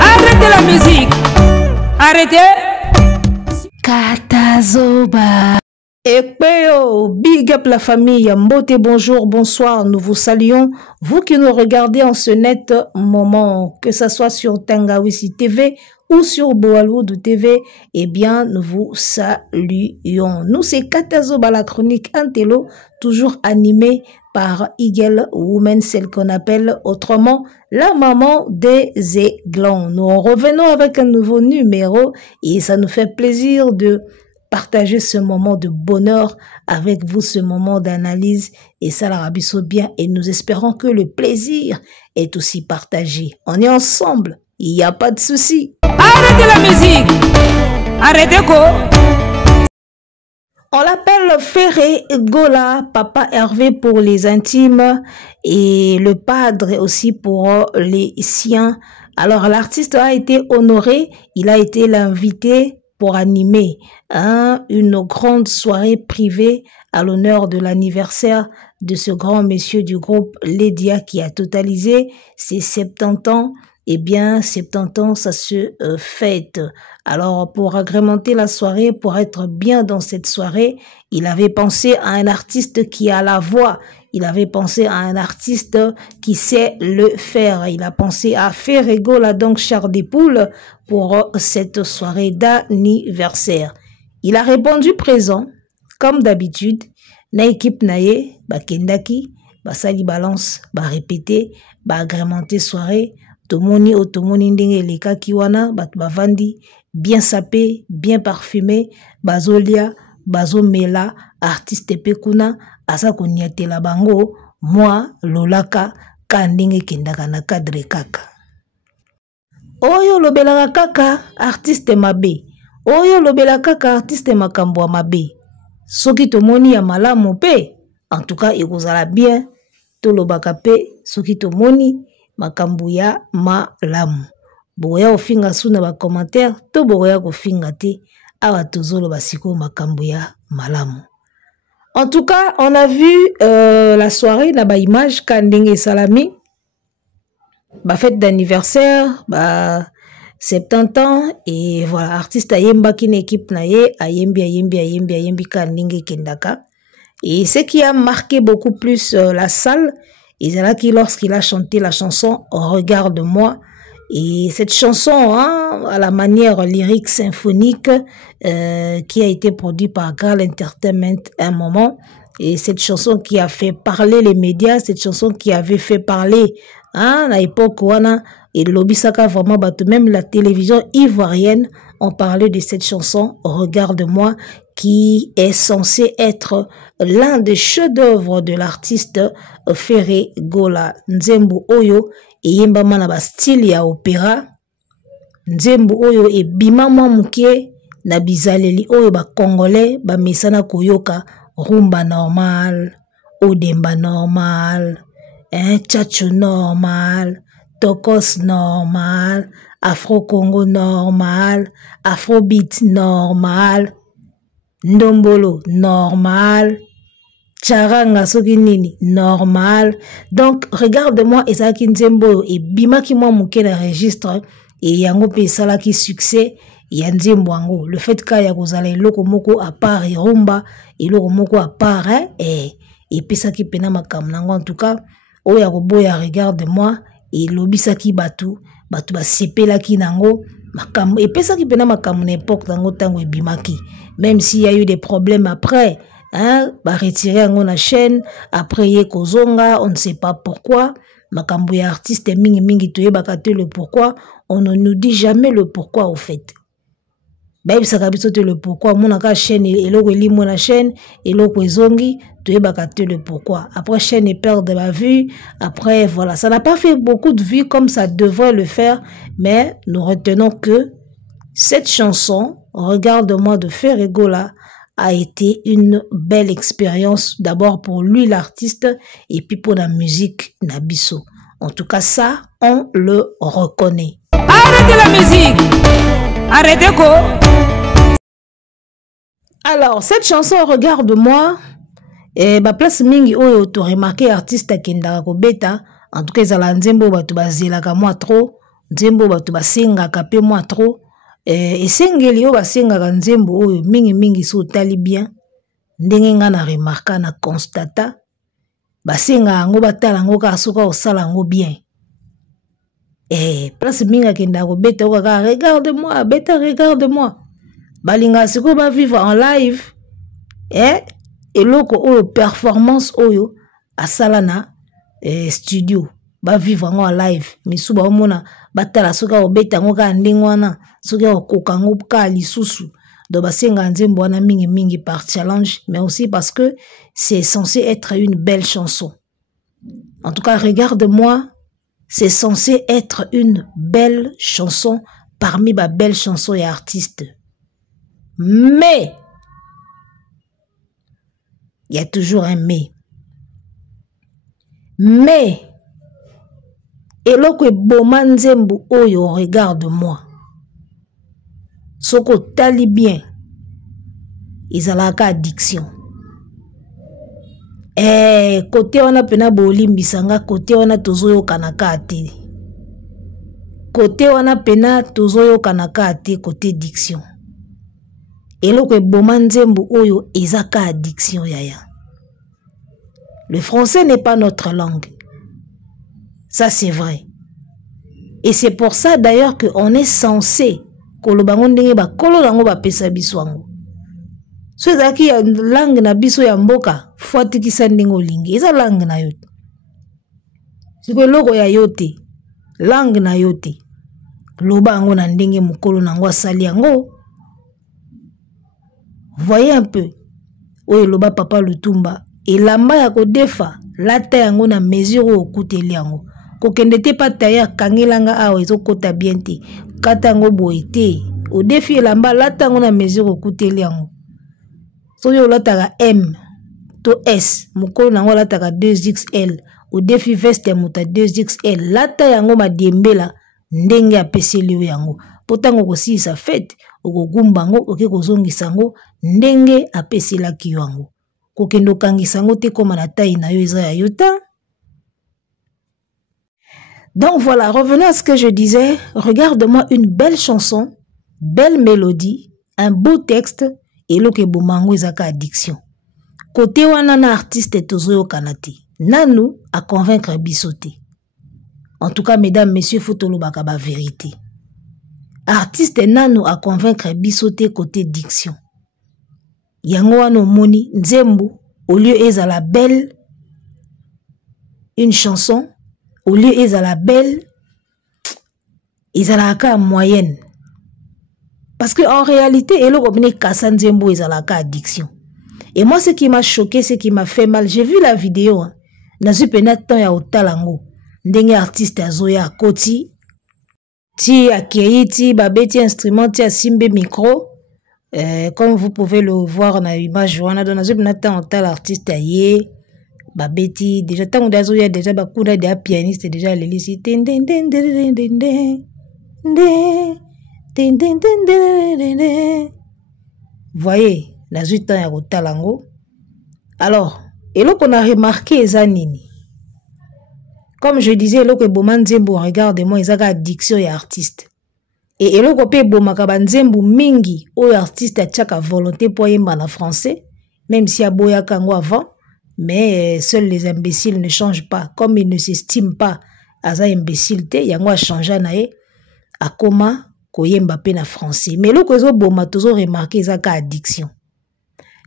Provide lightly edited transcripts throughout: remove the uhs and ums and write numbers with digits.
Arrêtez la musique. Arrêtez. Katazoba. Epeo, big up la famille, Mbote, bonjour, bonsoir, nous vous saluons, vous qui nous regardez en ce net moment, que ce soit sur Tangawisi TV ou sur Boalwood TV, eh bien, nous vous saluons. Nous, c'est Katazoba, la chronique Intello, toujours animée par Eagle Woman, celle qu'on appelle autrement la maman des aiglons. Nous revenons avec un nouveau numéro et ça nous fait plaisir de partager ce moment de bonheur avec vous, ce moment d'analyse, et ça la rabisso bien, et nous espérons que le plaisir est aussi partagé. On est ensemble, il n'y a pas de souci. Arrêtez la musique. Arrêtez quoi? On l'appelle Ferré Gola, Papa Hervé pour les intimes et le padre aussi pour les siens. Alors l'artiste a été honoré, il a été l'invité pour animer une grande soirée privée à l'honneur de l'anniversaire de ce grand monsieur du groupe Lydia qui a totalisé ses 70 ans. Eh bien, 70 ans, ça se fête. Alors, pour agrémenter la soirée, pour être bien dans cette soirée, il avait pensé à un artiste qui a la voix. Il avait pensé à un artiste qui sait le faire. Il a pensé à Ferré Gola, donc Char des Poules, pour cette soirée d'anniversaire. Il a répondu présent, comme d'habitude. Na équipe naye, ba kendaki, ba sali balance, ba répéter, ba agrémenter soirée. Tomoni otomoni ndenge leka kiwana, bat bavandi, bien sapé, bien parfumé, bazolia, bazomela, artiste pekuna, asa koniatela bango, moi, lolaka, kandenge kendaka na cadre kaka. Oyo lobelaka kaka, artiste mabe. Oyo lobelaka kaka, artiste makambo mabe. Soki tomoni ya malamu pe, en tout cas, ekozala bien, tolobaka pe, soki tomoni, makambo ya malamu. Boya ofinga suna ba commentaire, to boya kofinga te, awa tozolo basiko makambo ya malamu. En tout cas, on a vu la soirée, na ba image kandenge salami, ba fête d'anniversaire, ba 70 ans, et voilà, artiste ayemba ki équipe na ye, ayembi kandenge kendaka. Et ce qui a marqué beaucoup plus la salle, Izalaki lorsqu'il a chanté la chanson Regarde-moi. Et cette chanson, hein, à la manière lyrique symphonique, qui a été produite par Graal Entertainment à un moment. Et cette chanson qui a fait parler les médias, cette chanson qui avait fait parler, hein, à l'époque où on a, et l'Obisaka vraiment, même la télévision ivoirienne, on parlait de cette chanson Regarde-moi, qui est censé être l'un des chefs-d'œuvre de l'artiste Ferré Gola. Nzembo Oyo et yemba mana ba style ya opéra. Nzembo Oyo et bima mwa mukie na bizaleli Oyo ba congolais ba mesana koyoka rumba normal, odemba normal, tchacho normal, tokos normal, afro-congo normal, afrobeat normal, ndombolo normal, charanga soki nini normal. Donc regarde-moi ezaki nzembo et bima ki mwa muke na registre et yango pe salaki succès ya nzembo yango. Le fait ka ya kozala eloko moko à part rumba eloko moko à part et pesaki pena makambo nango. En tout cas oya koboya regarde-moi et lobisaki batu ba sepelaki nango makambo et pesaki pena makambo na époque nango tango ebimaki. Même s'il y a eu des problèmes après, hein, bah retirer la chaîne, après yé kozonga, on ne sait pas pourquoi. Makambo ya artiste mingi toye bakate le pourquoi, on ne nous dit jamais le pourquoi au fait. Même ça kabito te le pourquoi, mon aka chaîne eloko li mon chaîne, eloko ezongi, toye bakate le pourquoi. Après chaîne est perd de la vue, après voilà, ça n'a pas fait beaucoup de vues comme ça devrait le faire, mais nous retenons que cette chanson Regarde-moi de Ferré Gola a été une belle expérience, d'abord pour lui l'artiste et puis pour la musique Nabiso. En tout cas ça, on le reconnaît. Arrêtez la musique. Arrêtez quoi? Alors cette chanson Regarde-moi, bah place mingi oyo to remarqué artiste Kendara Kobeta En tout cas, ezala nzembo batu bazelaka moi trop, nzembo batu basengaka pe moi trop. Esengeli yo basengaka nzembo oyo mingi so tali bien. Ndenge nga na remarka na constata basenga yango batala yango kaka soka osala yango bien. Place minga kenda ko beta okaka regarde-moi, beta regarde-moi. Balinga siko ba vivre en live. Eloko oyo performance oyo asala na studio ba vivre en live. Misuba omona batala soka obeta yango kaka ndenge wana, soka okoka yango ka lisusu. Donc basenga nzembo wana mingi par challenge, mais aussi parce que c'est censé être une belle chanson. En tout cas, regarde-moi, c'est censé être une belle chanson parmi les belles chansons et artistes. Mais, il y a toujours un mais. Mais, eloko boma nzembo oyo regarde-moi. Soko tali bien, izalaka addiction. Côté wana pena bolimbisanga, côté wana tozoyo kanaka ate. Côté wana pena tozoyo kanaka ate, côté diction. Eloko eboma nzembo oyo ezaka addiction yaya. Le français n'est pas notre langue. Ça c'est vrai. Et c'est pour ça d'ailleurs qu'on est censé kolobango ndenge ba kolo lango ba pesa biso ango. So ezaki ya langue na biso ya mboka fuatikisa ndenge olingi. Eza langue na yote. Siko eloko ya yote. Langue na yote. Loba ango na ndenge mukolo nango asali yango. Voyez un peu. Oye loba Papa Lutumba. Elamba ya kodefa. Lata yango na mesure okuteli yango. Kokende te pa taya kangelanga awa ezo kota bien te. Kata yango boye te. O defi elamba lata yango na mesure okuteli yango. So yo lataka M to S. Mukolo nango lataka 2XL. O defi veste muta 2XL. Lata yango madiembela ndenge apeseli yango. Potango kosisa fete. Okogumba ngo oke kozongisa yango ndenge apeselaki yango. Kokendo kangisa yango te koma na taille na yo eza ya yota. Donc voilà, revenons à ce que je disais. Regarde-moi une belle chanson, belle mélodie, un beau texte, et loke bomango ezaka addiction. Côté wana na artiste tozoyo kanati. Nanu à convaincre bisoté. En tout cas, mesdames, messieurs, faut tolobaka ba vérité. Artiste nanu à convaincre bisoté côté diction. Yango wana moni nzembo, au lieu ezala belle, une chanson, au lieu ezala belle, ezala ka moyenne. Parce que en réalité, eloko bine kasa nzembo ezala ka addiction. Et moi, ce qui m'a choqué, ce qui m'a fait mal, j'ai vu la vidéo, hein. Nazu pena temps ya otalango. Ndenge artiste azoya koti, ti akei ti babeti instrument ti asimbe micro. Comme vous pouvez le voir dans l'image, on a donné un tel artiste aye, babeti déjà tant d'azo ya déjà bakuna de pianiste déjà l'hélici voyez la zuita ya kotalango. Alors et là qu'on a remarqué zanini, comme je disais là que boman nzembo regarde-moi ezaka addiction ya artiste. Et eloko pe bomaka banzembu mingi oyo artiste atiaka volonté pour yemba na français, même si aboya kango avant, mais seuls les imbéciles ne changent pas. Comme ils ne s'estiment pas aza imbécile te, yango a changé nae akoma koyemba pe na français. Mais eloko ezo boma tozo remarqué ezaka addiction.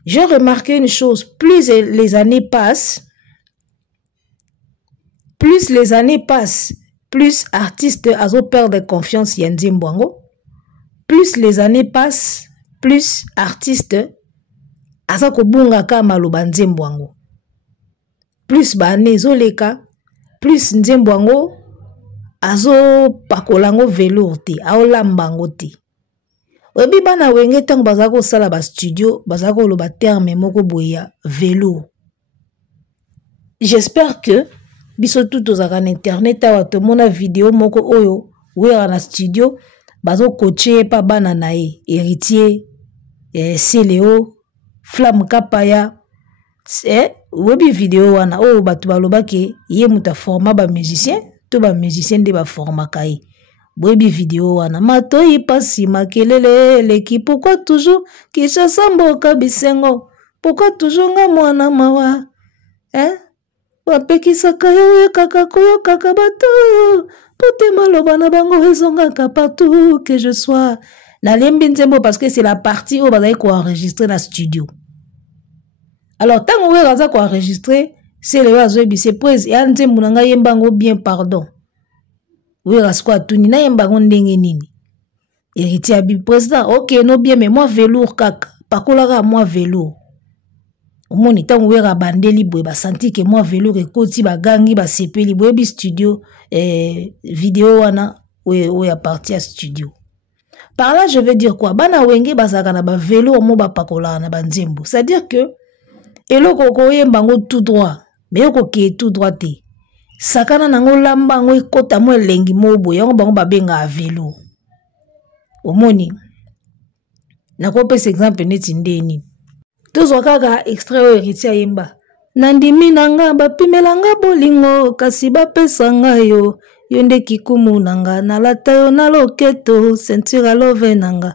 J'ai remarqué une chose, plus les années passent, plus artistes azo perdre confiance ya nzembo ango, plus les années passent, plus artistes aza kobunga ka maloba nzembo ango. Plus ba ane ezoleka, plus nzembo ango azo pakolango velour te, aolamba ango te. Oyebi bana wenge tango baza kosala ba studio, baza koloba terme moko boya velour. J'espère que biso tout ozaka na internet awa tomona vidéo moko oyo wera na studio bazo coacher pa bana nae héritier Céléo Flamme Kapaya webi vidéo wana o batu balobaki ye muta forma ba musicien to ba musicien de ba forma kai webi vidéo wana matoi pasi makelele leki pourquoi toujours kisha samboka bisengo pourquoi toujours nga mwana mawa bapekisaka yo kaka koyo kaka bato pote maloba na bango ezongaka partout que je sois nalembi nzembo parce que c'est la partie où bazali ko enregistrer na studio. Alors tant que vous avez enregistré c'est le wazobi c'est prise ya nzembo na ngai yembango bien pardon oui rasko tuni na yembango ndenge nini héritier abi président OK no bien mais moi velours kaka pakolaka moi velours omoni tango wera bandeli boye ba senti que moi velours ekoti bagangi ba sepeli boye bi studio vidéo wana ou ya partie à studio. Par là je veux dire quoi bana wenge bazaka na ba velours mo ba pakola na banzembo c'est-à-dire que eloko ko yembango tout droit mais yoko ke tout droit te sakana nango lamba ngo ekota mo elengi mo boye yango bango babenga a velours omoni nako pesa exemple neti ndeni tozwa kaka extrait o héritier yemba nandimi nanga bapimelanga bolingo kasi bapesa ngayo yo nde kikumu nanga nalata yo na loketo ceinture love nanga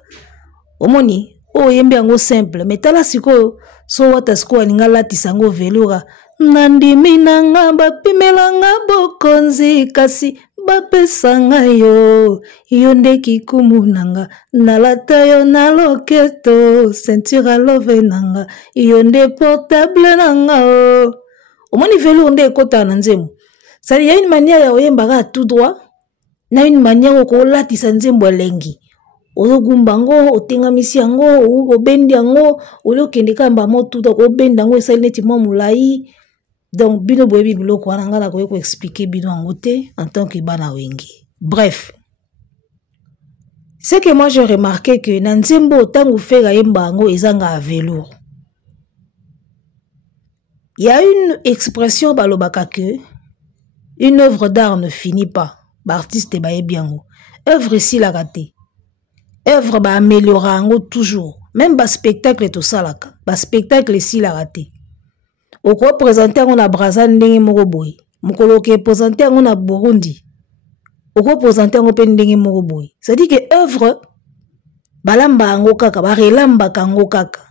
omoni o yembi yango simple mais tala sikoyo so wata sikoyo alinga latisa yango velours nandimi nanga bapimelanga bokonzi kasi bapesa ngayo yo nde kikumu nanga nalata yo na loketo ceinture love nanga yo nde portable nanga omoni velours nde ekota na nzembo. Ça y a une manière ya oyembaka tout droit na une manière ko latisa nzembo elengi oyogumbango otengamisi yango obendi yango olokende kamba mo tout droit obenda yango esali neti mo mulai. Donc bino boyebi biloko wana ngala ko expliquer bino yango te en tant que bana wengi. Bref, c'est que moi j'ai remarqué que na nzembo tango fera yemba yango ezanga a velours. Il y a une expression balobaka que une œuvre d'art ne finit pas. L'artiste ba ebiango. Œuvre ici la raté. Œuvre ba améliora ngo toujours. Même ba spectacle to salaka. Ba spectacle ici la raté. O ko présenter on a Brazza ndenge moko boy. Mokolo ke présenter on a Burundi. O ko présenter on pe ndenge moko boy. Ça dit que œuvre balamba ngo kaka ba relamba kango kaka.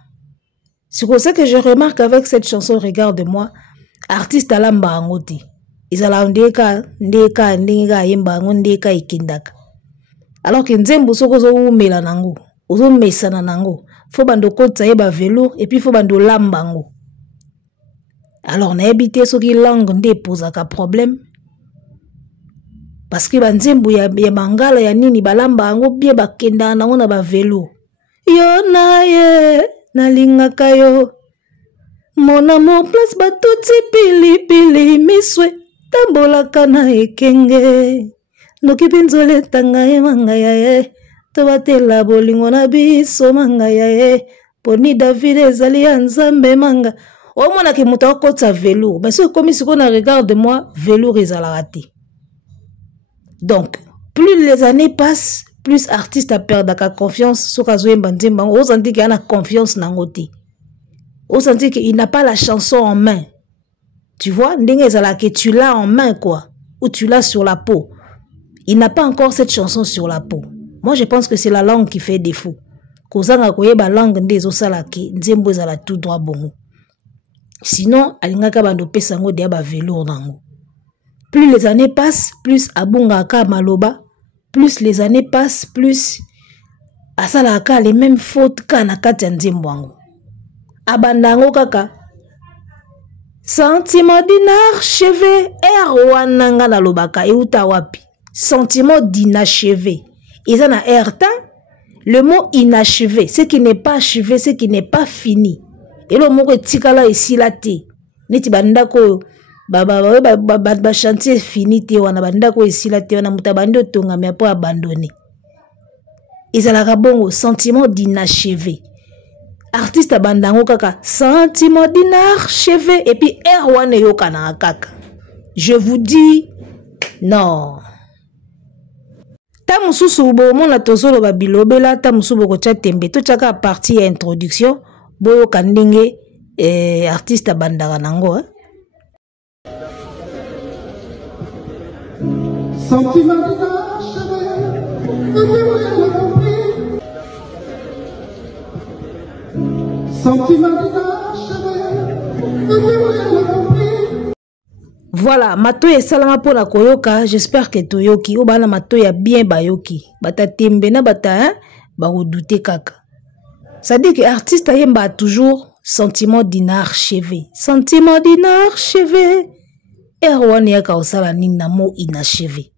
C'est pour ça que je remarque avec cette chanson Regarde-moi, artiste alamba ngo te. Izala ndeka ndinga yemba ngo ndeka ikindaka. Alors que nzembo soko zo umela nango, ozo mesana nango, fo bando kotsa yeba velours et puis fo bando lamba ngo. Alors na ebité soki langue nde posaka problème. Parce que banzembo ya mangala ya nini balamba ngo bien bakenda nango na ba velours. Yo na ye nalingaka yo. Mon amour place batuti pili pili miswe. Tambola kana ekenge noki pinzole tanga ye mangaya ye tobatela bolingo na biso mangaya ye poni David ezali ya nzambe manga omona ke muta okotsa velours parce que comme siko na Regarde-moi velours ezala te. Donc plus les années passent plus artiste a perdaka confiance soka zoyemba nzemba o senti que ana confiance nango te o senti que il n'a pas la chanson en main. Tu vois, que tu l'as en main, quoi. Ou tu l'as sur la peau. Il n'a pas encore cette chanson sur la peau. Moi, je pense que c'est la langue qui fait défaut. Kozanga koyeba langue ndezo salaki, nzembo ezala tout droit bongo. Sinon, alingaka bando pesango de ba velours nango. Plus les années passent, plus abungaka maloba, plus les années passent, plus asalaka les mêmes fautes kana kati ya nzembo yango. Abandango kaka sentiment d'inachevé erwananga na lobaka euta wapi sentiment d'inachevé ils na erta le mot inachevé ce qui n'est pas achevé ce qui n'est pas fini et le mot etikala esilate neti bandako ba chantier fini te wana bandako esilate wana mutabandi otonga mais après abandonné ils ala bongo sentiment d'inachevé. Artiste abandango kaka sentiment d'inachevé et puis erwane yo kana kaka. Je vous dis non. Ta mususu bo mona tozolo ba bilobela ta mususu ko tcha tembe to tchaka partie introduction boyo kandenge artiste bandaka nango hein? Voilà, mato ya salama pour la koyoka, j'espère que toyoki o bana mato ya bien bayoki. Bata tembe na bata hein, ba redouter kaka. Ça dit que artiste yemba toujours sentiment d'inachevé. Sentiment d'inachevé. Erwan yaka osala nina mo inachevé.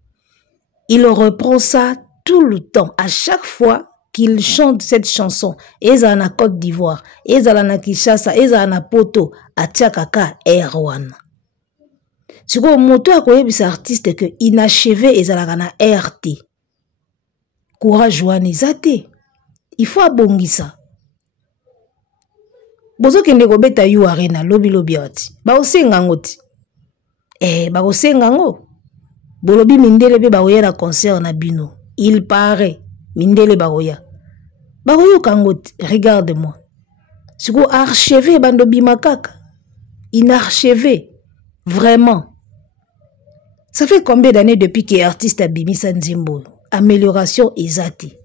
Il reprend ça tout le temps, à chaque fois qu'il chante cette chanson. Eza na Côte d'Ivoire, eza na Kinshasa, eza na Poto, atiakaka Erwan. Si vous moto a koyebisa artiste que inachevé ezalaka na RT. Courage wana zate. Il faut abongisa. Bozo kende kobeta yu arena lobi lobi ati. Ba osenga ngoti. Ba osenga ngo. Bolobi mindele be ba oya na concert na bino. Il paraît mindele ba oya. Ba oyo kangoti, regarde-moi. Si vous archivé bando bimakaka. Inachevé. Vraiment. Ça fait combien d'années depuis que l'artiste a bimisa nzimbo? Amélioration ezate.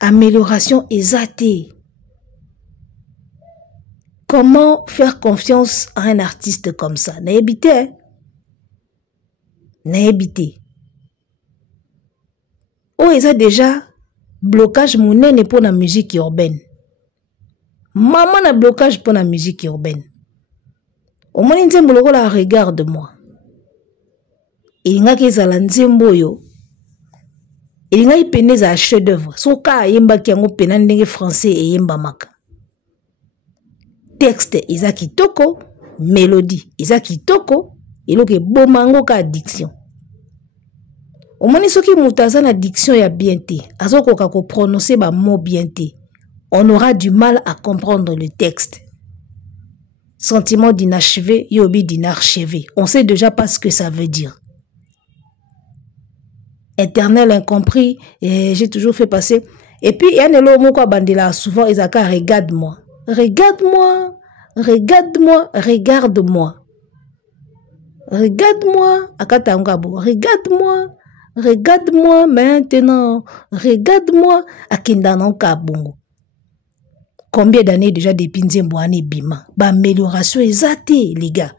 Amélioration ezate. Comment faire confiance à un artiste comme ça? N'habité, hein? N'habité. Oh, il a déjà blocage monene pour la musique urbaine. Maman a blocage pour la musique urbaine. Au moins, nzembo la regarde-moi. Il y a des gens il y a des peneza chef d'œuvre. So ka yemba ki yango penandenge français et yemba maka. Texte eza kitoko, mélodie eza kitoko, eloke bomango ka diction. Omoni soki mutaza na diction ya bien te, azoko ka ko prononcer ba mot bien te. On aura du mal à comprendre le texte. Sentiment d'inachevé, yobi d'inachevé. On sait déjà pas ce que ça veut dire. Éternel incompris, et j'ai toujours fait passer. Et puis, il y a un élo moko bandela souvent, ils ont regarde-moi. Regarde-moi, regarde-moi, regarde-moi. Regarde-moi, akatangabo, regarde-moi, regarde-moi maintenant, regarde-moi, akindanon kabongo. Combien d'années déjà depuis Nzembo ane bima? Ba amélioration ezate, les gars.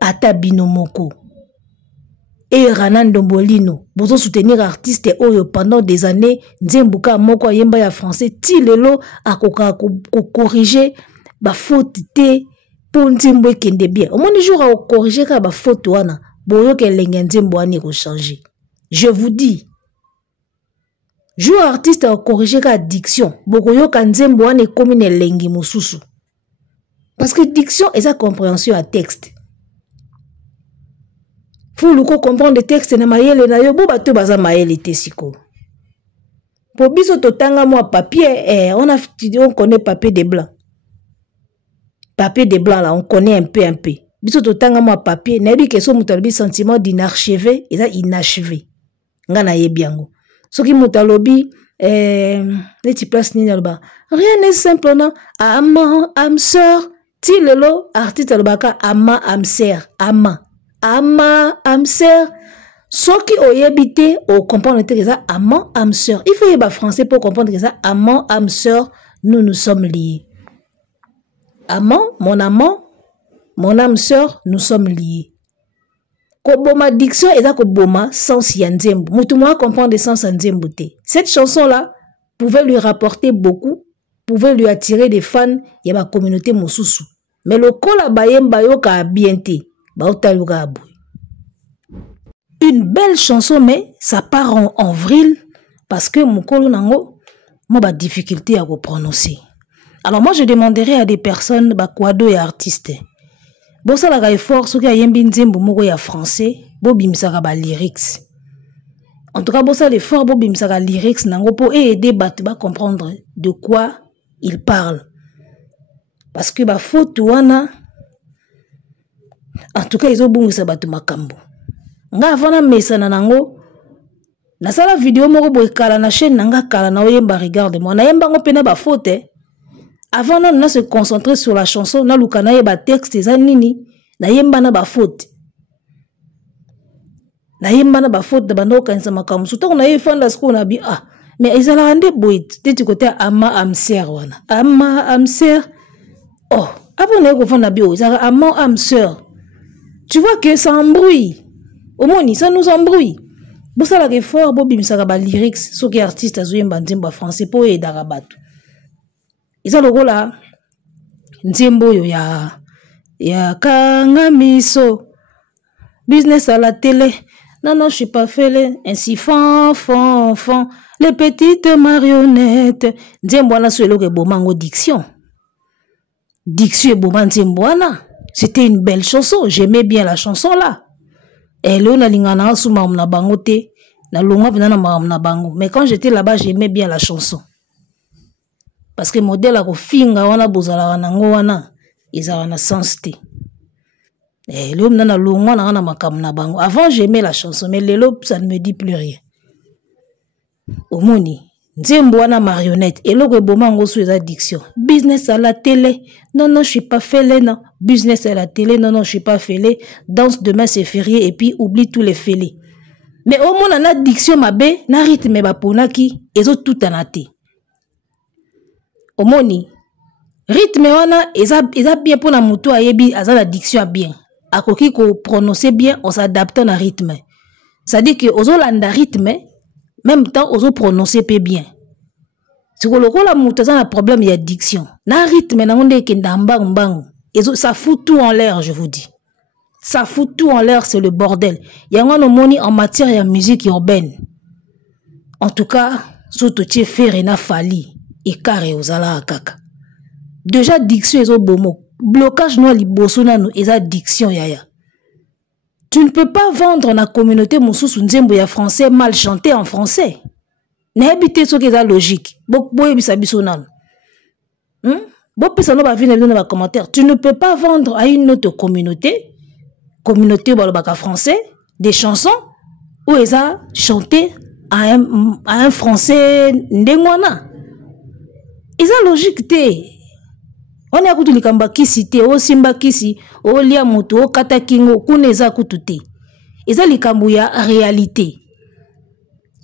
Ata binomoko. Et Ranando Bolino, vous soutenir artiste oyo pendant des années, Nzembuka moko yemba ya français, ti lelo akoka ko corriger ba faute te pour Nzembo kende bien. Au moins jour à corriger ka ba faute wana, boyo ke lenge Nzembo ani ko changer. Je vous dis, jour artiste a corriger ka diction, boyo ka Nzembo ani comme ne lenge mosusu. Parce que diction est sa compréhension à texte. Faut le comprendre le texte na mayele na yo bo bato baza mayele te siko. Po biso totanga moi papier on connaît papier de blanc. Papier de blanc là on connaît un peu. Biso totanga moi papier na bi que so mutalobi sentiment d'inachevé et ça inachevé. Ngana yebiango. Soki mutalobi les place ni alba. Rien n'est simple non. Ama am sœur ti lelo artiste albaka ama am sœur ama. Ama, am sœur. Ceux qui ont habité, au comprendre que ça, amant, am sœur. Il faut y avoir français pour comprendre que ça, amant, am sœur, nous sommes liés. Amant, mon âme sœur, nous sommes liés. Koboma diction et ça koboma sens yanzembo. Moutouma comprendre le sens yanzembo te. Cette chanson-là pouvait lui rapporter beaucoup, pouvait lui attirer des fans, il y a ma communauté mosusu. Mais le kola bayemba yoka a bien te. Une belle chanson, mais ça part en vrille parce que mon kolo nango, moi, ba difficulté à vous prononcer. Alors moi, je demanderais à des personnes, ba kwado et artistes. Bon, ça la effort, ce qui a yembi nzembo moko ya français, bo bimsaka ba lyrics. En tout cas, bon ça l'effort, bo bimsaka lyrics nango pour aider bat ba comprendre de quoi il parle. Parce que ba faute wana. En tout cas, ils ont bon ça batu makambo. Nga avana mesana nango. Na sala vidéo moko boy kala na chaîne nanga kala na oyemba regarde moi. Na yemba ngo pena ba faute. Avant, on a se concentrer sur la chanson, on a le canal ba texte eza nini, na yemba na ba faute. Na yemba na ba faute de bando kanisa makamu. Surtout on a eu fan ce qu'on a dit ah, mais ils allaient rendre boit. Tu côté ama amser wana. Ama amser. Oh, après on a eu fan na bio, ils allaient ama amser. Tu vois que ça embrouille. Au moins ça nous embrouille. Pour ça la fort bobi misaka ba lyrics, ceux qui artistes azoyemba nzemba français pour aider rabatu. Ils ont le rôle là. Nzembo yo ya kangamiso. Business à la télé. Non, non, je suis pas fêlé. Ainsi, fan. Les petites marionnettes. Nzemboana sur le bomango diction. Diction et boman Nzemboana. C'était une belle chanson. J'aimais bien la chanson là. Et là, on a l'ingana sous ma bangote. Na longa venana ma bango. Mais quand j'étais là-bas, j'aimais bien la chanson. Parce que modèle a finga wana bozala wanango wana. Ils ont un sens té. Et l'homme n'a longa na makam na bango. Avant j'aimais la chanson, mais l'élo ça ne me dit plus rien. Omoni, nzembo wana marionnette. Et l'autre bomango sous les addictions. Business à la télé. Non, non, je suis pas fêlé, non. Business à la télé. Non, non, je suis pas fêlé. Danse demain c'est férié et puis oublie tous les fêlés. Mais au moins en addiction ma bé, na rythme ba ponaki, et autres tout en até. Omoni, rythme wana, eza bien pour la moto a yebi, aza l'addiction a bien. A koki ko prononcer bien, on s'adapte à rythme. C'est-à-dire que ozo landa rythme, même temps ozo prononcer peu bien. Si ko loko la moto a un problème d'addiction, na rythme na onde ke ndambang mbang, ça fout tout en l'air, je vous dis. Ça fout tout en l'air, c'est le bordel. Il y a un moni en matière de musique urbaine. En tout cas, surtout tu fais na fali et carré aux ala kaka. Déjà diction est au bomo. Blocage noir libosona no eza diction yaya. Tu ne peux pas vendre na communauté mususu nzembo ya français mal chanté en français. Na habité so keza logique. Boye bisa bisonal. Pisa no ba vina na ba commentaire. Tu ne peux pas vendre à une autre communauté balobaka français des chansons où ils a chanté à un français ndengwana. Ils a logique té. On a écouté likamba kisi té, o simba kisi, o lia moto, o kata kingo, kuneza kututé. Ils a likambu ya réalité.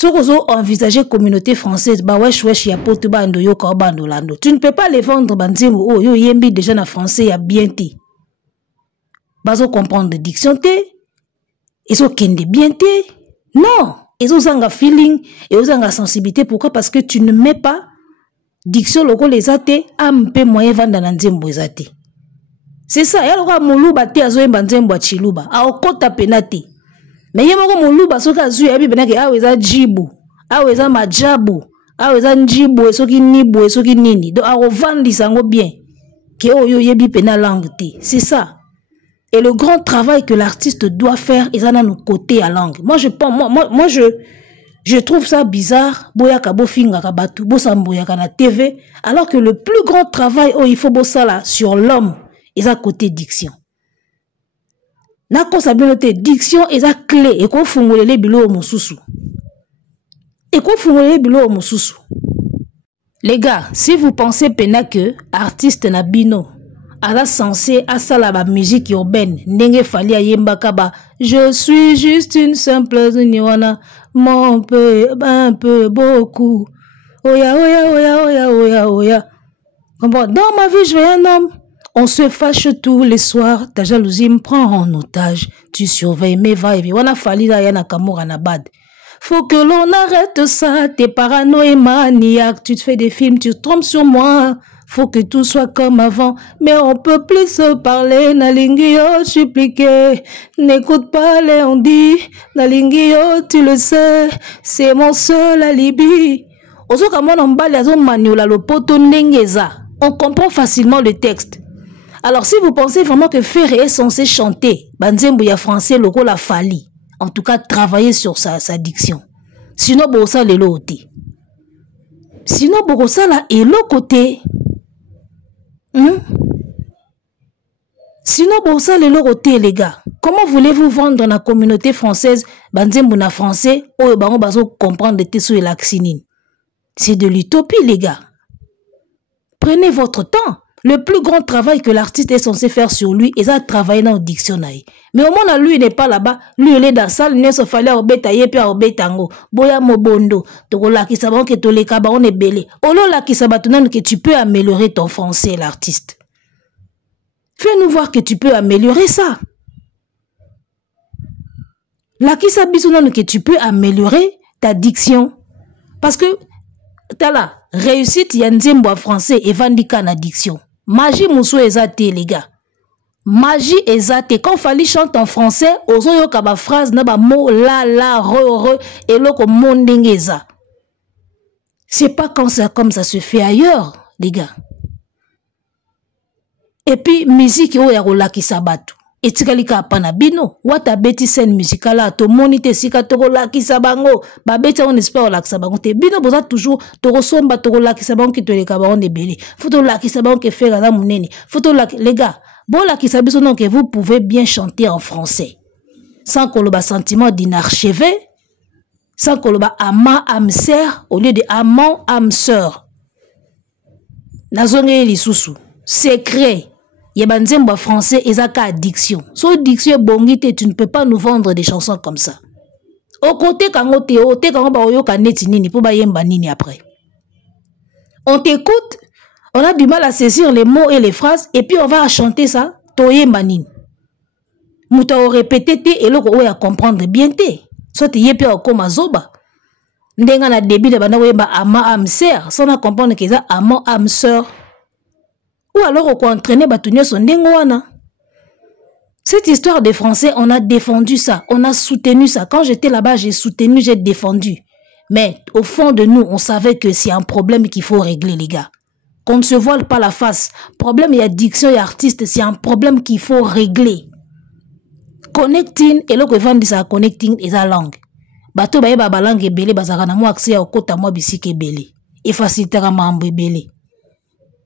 Sokozo envisager communauté française ba wesh ya poto bando yo ka bando lando. Tu ne peux pas les vendre banzemo oh yo yembi déjà na français ya bien té. Bazo comprendre diction té. Ils ont kende bien té. Non, ils ont zanga feeling et ils ont zanga sensibilité. Pourquoi? Parce que tu ne mets pas diction logo les athées ampe moyen vanda na nzembo ezate. C'est ça, ya logo moluba te azo yemba nzembo chiluba. A okota penate. Mais yemo ko moluba soka azu ya bi benake aweza jibu, aweza majabu, aweza njibu esoki nibu esoki nini. Donc a revendre sango bien. Ke oyo yebi pena langue te. C'est ça. Et le grand travail que l'artiste doit faire, ils en ont nos côtés à langue. Moi je trouve ça bizarre. Boyaka bofinga kabatu, bosamboyaka na TV, alors que le plus grand travail, il faut bosser là sur l'homme, ils ont côté diction. Na kosa binote diction, ils ont clé et qu'on fungolele bilo mususu. Et qu'on fungolele bilo mususu. Les gars, si vous pensez pena que artiste na bino ala censé à ça la musique urbaine ndenge fali a yemba kaba je suis juste une simple zuniwana mon peu un peu beaucoup oya dans ma vie je veux un homme. On se fâche tous les soirs, ta jalousie me prend en otage, tu surveilles mes va-et-vient. On a fallu là yana kamoura na bad. Faut que l'on arrête ça, t'es parano et maniaque, tu te fais des films, tu te trompes sur moi. Faut que tout soit comme avant, mais on peut plus se parler. Nalingio, suppliqué, n'écoute pas les on dit. Nalingio, tu le sais, c'est mon seul alibi. Ozo kamon on bali azo maniola le poto nengeza. On comprend facilement le texte. Alors si vous pensez vraiment que Ferré est censé chanter, banzembo ya français loko la fali. En tout cas, travailler sur sa diction. Sinon, bosa le loté. Sinon, bosa la et l'autre côté. Sinon, bon, ça, les côté, les gars. Comment voulez-vous vendre dans la communauté française, banzembouna français, ou baron bazo comprendre de tesso et l'accinine? C'est de l'utopie, les gars. Prenez votre temps. Le plus grand travail que l'artiste est censé faire sur lui, c'est de travailler dans le dictionnaire. Mais au moins, lui, il n'est pas là-bas. Lui, il est dans la salle, il se fallait au bétail, puis au bétango. Boya mobondo. Tokola qui savent que tous les cabas, on est belé. Olo la qui savent que tu peux améliorer ton français, l'artiste. Fais-nous voir que tu peux améliorer ça. La qui savent que tu peux améliorer ta diction. Parce que, t'as là, réussite, il y a un français et vandika na diction. Magie moussou ezate, les gars. Magie ezate. Quand Fally chante en français, ozo yo kaba phrase na ba mot la re et loko mondengeza. C'est pas comme ça se fait ailleurs, les gars. Et puis musique yo ya rola ki sabatu. Et tikalika apana bino, wata beti scène musicale to monite sika to rola ki sabango, ba beti on espère rola ki sabango te bino boza toujours to resomba to rola ki sabango ki to le kaba on ebele. Faut to rola ki sabango ke faire la munene. Faut to les gars, bon la ki sabiso non que vous pouvez bien chanter en français. Sans koloba sentiment d'inarchevé, sans koloba ama am sœur au lieu de amant am sœur. Nazonge lisusu, secret. Il y a un français et ça addiction. So diction bongite, tu ne peux pas nous vendre des chansons comme ça. Au côté quand on après. On t'écoute, on a du mal à saisir les mots et les phrases et puis on va chanter ça. Toye manine. Mouta au répéter et l'autre à comprendre bien te. Soit tu y es comme zoba. Ndenga na début de bana ama am sœur, sans comprendre que ça amant am sœur. Ou alors on entraîner batunyo son dengoana. Cette histoire de français, on a défendu ça, on a soutenu ça. Quand j'étais là-bas, j'ai soutenu, j'ai défendu. Mais au fond de nous, on savait que c'est un problème qu'il faut régler, les gars. Qu'on ne se voile pas la face. Problème, il y a diction et artiste, c'est un problème qu'il faut régler. Connecting, et là que vend ça connecting et sa langue. Bato baye ba langue belé bazakana mo accès au kota mo bisike belé. Et facilitera mambo belé.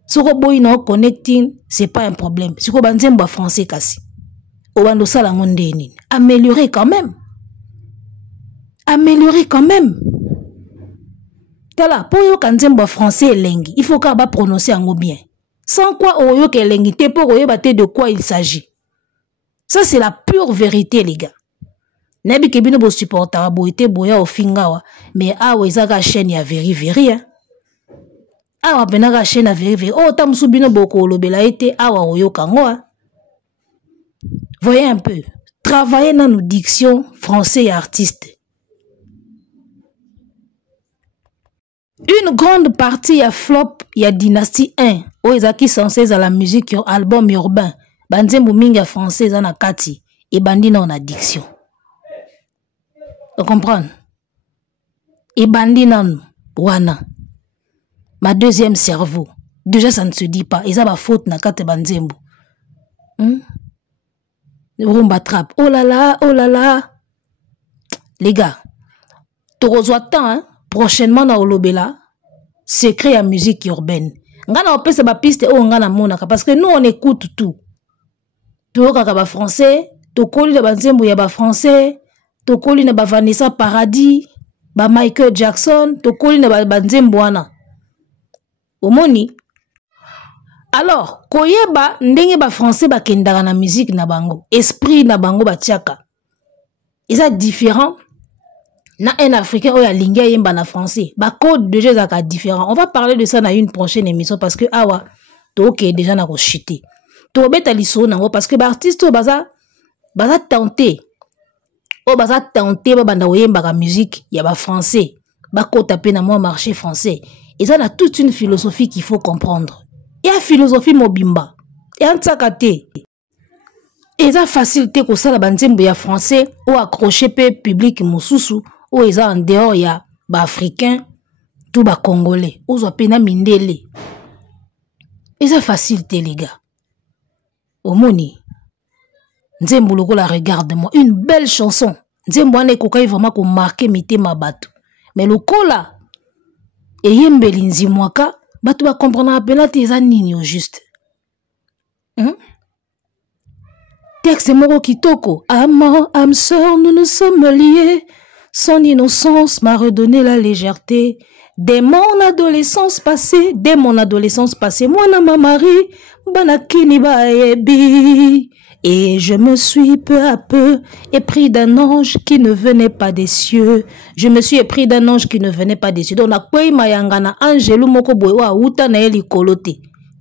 Si vous avez connecting, ce n'est pas un problème. Si vous avez un français, améliorer quand même. Améliorer quand même. Pour vous français, il faut qu'on prononcer bien. Sans quoi, vous avez de quoi il s'agit. Ça, c'est la pure vérité, les gars. Nebi kebino bo supporter boite boya au fingawa, mais awa izaka chaîne ya veri hein. Awa benaka chaîne ya veri. Oh tamsu bino boko lobela ete awa oyoka ngoa. Voyez un peu, travailler dans nos dictions français et artistes. Une grande partie ya flop ya dynastie 1 o ezaki censé à la musique yo album urbain. Banzembo minga français na kati et bandi na on diction. Vous comprenez? Et bandi nan wana. Ma deuxième cerveau. Déjà ça ne se dit pas. Et ça va faute na kate banzembo. Rumba trap. Oh là là, oh là là. Les gars, tu reçois tant, hein? Prochainement na olobela, secret à musique urbaine. Ngana opé ba piste o ngana monaka parce que nous on écoute tout. Toyoka ka ba français, tokoli na banzembo ya ba français. Tokoli na ba Vanessa Paradis, ba Michael Jackson, tokoli na ba banzembo wana. Omoni. Alors, koyeba ndenge ba français ba kendaka na musique na bango, esprit na bango ba tiaka. Et ça différent na un africain oya lingé yemba na français. Ba code de jeu zaka différent. On va parler de ça dans une prochaine émission parce que awa to ok déjà na ko chiter. To beta liso nango parce que ba artiste baza tenter. Oh baza tenter ba banda oyemba ka musique ya ba français ba ko taper na moi marché français et ça a toute une philosophie qu'il faut comprendre. Il y a philosophie mobimba et en tsakate et ça facilité ko sala banzembo ya français ou accrocher pe public mususu ou eza en dehors ya ba africain tout ba congolais ou zo pena mindele et ça facilité les gars omoni. Nzembo lokola regarde-moi, une belle chanson. Nzembo ane kokai vraiment ko marquer mité ma bato. Mais lokola eyembeli nzimwaka bato ba comprendre apena te eza nini au juste. Texte moko kitoko. Amant, âme sœur, nous nous sommes liés. Son innocence m'a redonné la légèreté. Dès mon adolescence passée, moi na ma mari, banakini baebi. Et je me suis peu à peu épris d'un ange qui ne venait pas des cieux. Je me suis épris d'un ange qui ne venait pas des cieux. Donc,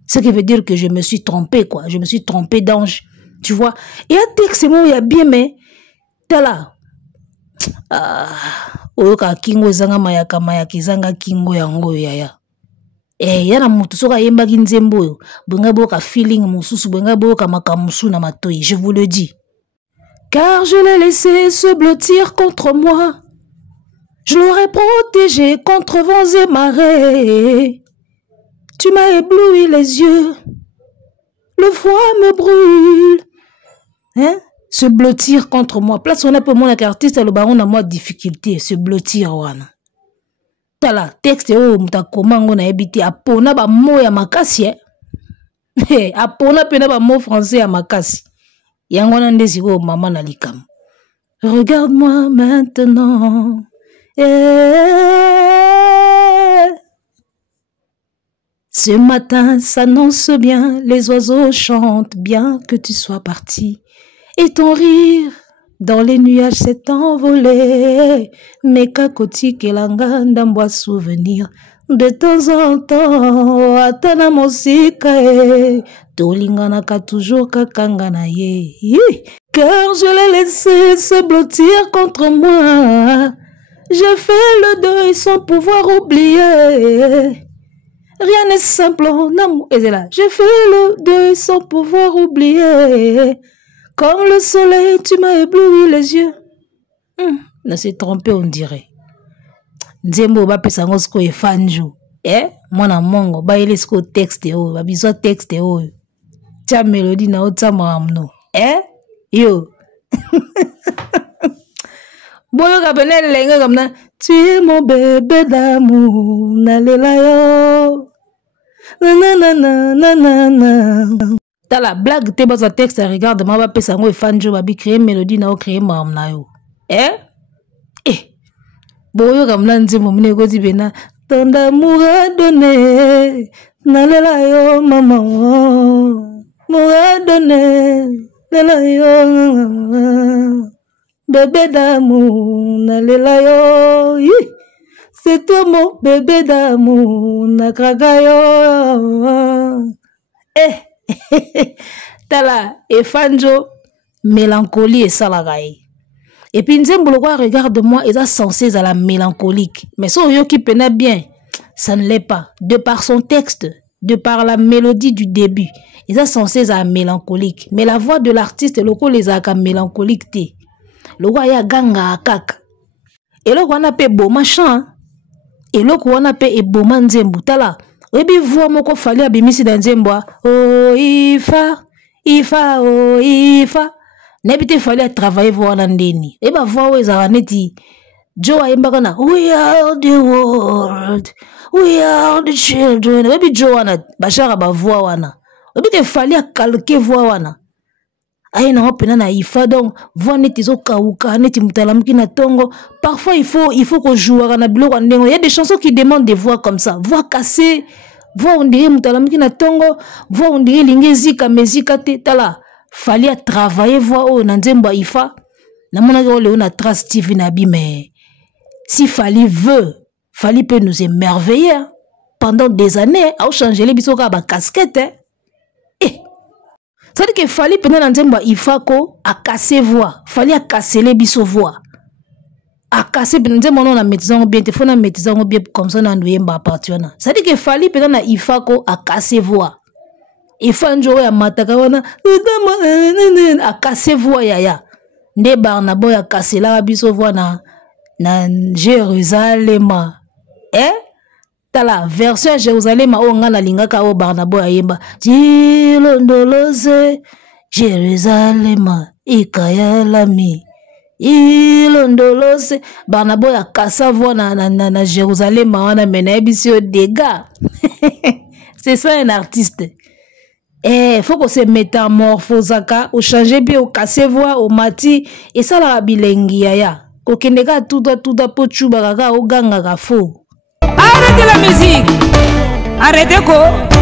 ce qui veut dire que je me suis trompé, quoi. Je me suis trompé d'ange. Tu vois? Et un texte, il y a bien, mais, t'es là. Oyoka kingo zanga mayaka zanga kingo yango yaya. Yana mutu soka yemba kinzembo yo. Benga boka feeling mususu, benga boka makamusu na matoi, je vous le dis. Car je l'ai laissé se blottir contre moi. Je l'aurais protégé contre vents et marées. Tu m'as ébloui les yeux. Le froid me brûle. Hein? Se blottir contre moi. Place on a pour mon artiste, le baron a moins de difficulté. Se blottir, wana. Tala, texte, oh, mta komango na ebiti, apona ba mo ya makasi, apona pena ba mo français ya makasi. Yangwana ndezi ko mama na likam. Regarde-moi maintenant. Ce matin s'annonce bien, les oiseaux chantent bien que tu sois parti. Et ton rire dans les nuages s'est envolé. Mais kakoti kelanga ndamboa souvenir. De temps en temps, atana mosika tolingana ka toujours kakangana ye. Car je l'ai laissé se blottir contre moi. J'ai fait le deuil sans pouvoir oublier. Rien n'est simple en amour. Et c'est là. J'ai fait le deuil sans pouvoir oublier. Comme le soleil, tu m'as ébloui les yeux. Ne s'est trompé, on dirait. Nzembo ba pesa ngosko e fanjo. Mwana mongo ba ile sko texte o, ba biso texte o. Tia mélodie na otsa mamno. Yo. Boyo ka benel lenga comme na. Tu es mon bébé d'amour, nalela yo. Na. T'as la blague, t'es dans un texte, regarde, ma va pesa ngo e fanjo ba bi créer mélodie na o créer mamna yo. Boyo kamla nzembo mine ko dibena ton amour a donné nalela yo maman m'aura donné nalela yo bébé d'amour nalela yo c'est toi mon bébé d'amour nakraka yo tala e fanjo mélancolie et salagaï. Et puis, Nzembo, regarde-moi, il est censé à la mélancolique. Mais ça, qui peine bien, ça ne l'est pas. De par son texte, de par la mélodie du début, il est censé à la mélancolique. Mais la voix de l'artiste, le coup, les a mélancolique. Le roi, il y a ganga à kak. Et le roi, on a fait beau machin. Et le roi, on a fait beau man Nzembo. Tala. Et puis, voix, mon ko fallait abimisi dans Nzembo. Oh, ifa, oh, ifa. N'habite fallait travailler voir l'andeni. Et bah voir où ils neti. Joe a imbagana. We are the world. We are the children. Et puis Joe ana bachara ba voir wana. Et puis te fallait calquer voir wana. Aïe na opena na ifa donc voir neti zo kauka neti mutalamki na tongo. Parfois il faut qu'on joue na bilo wandengo. Il y a des chansons qui demandent des voix comme ça. Voix cassées. Voix on dirait mutalamki na tongo. Voix on dirait lingezi kamezika te tala. Fallait travailler voir au Nzemba ifa na mona ko le na trace TV na bi mais si Fally veut Fally peut nous émerveiller pendant des années a changer les biso ka ba casquette ça dit que Fally peut na Nzemba ifa ko a casser voix Fally a casser les biso voix a casser Nzemba non na médecin bien te faut na médecin bien comme ça na nduyemba partir na ça dit que Fally peut na ifa ko a casser voix et fanjo ya mataka wana a cassé voix yaya nde Barnabo ya cassé la biso voix na Jérusalem tala version Jérusalem o ngana lingaka o Barnabo ya yemba tilondoloze Jérusalem ikaya lami ilondoloze Barnabo ya kassa voix na Jérusalem wana mena bisio dégâts. C'est ça un artiste. Faut qu'on se métamorphose ou changer bien au casser voix au mati et ça la bilengi yaya kokendeka tuta po chuba kaka oganga ka faux. Arrêtez la musique. Arrêtez ko.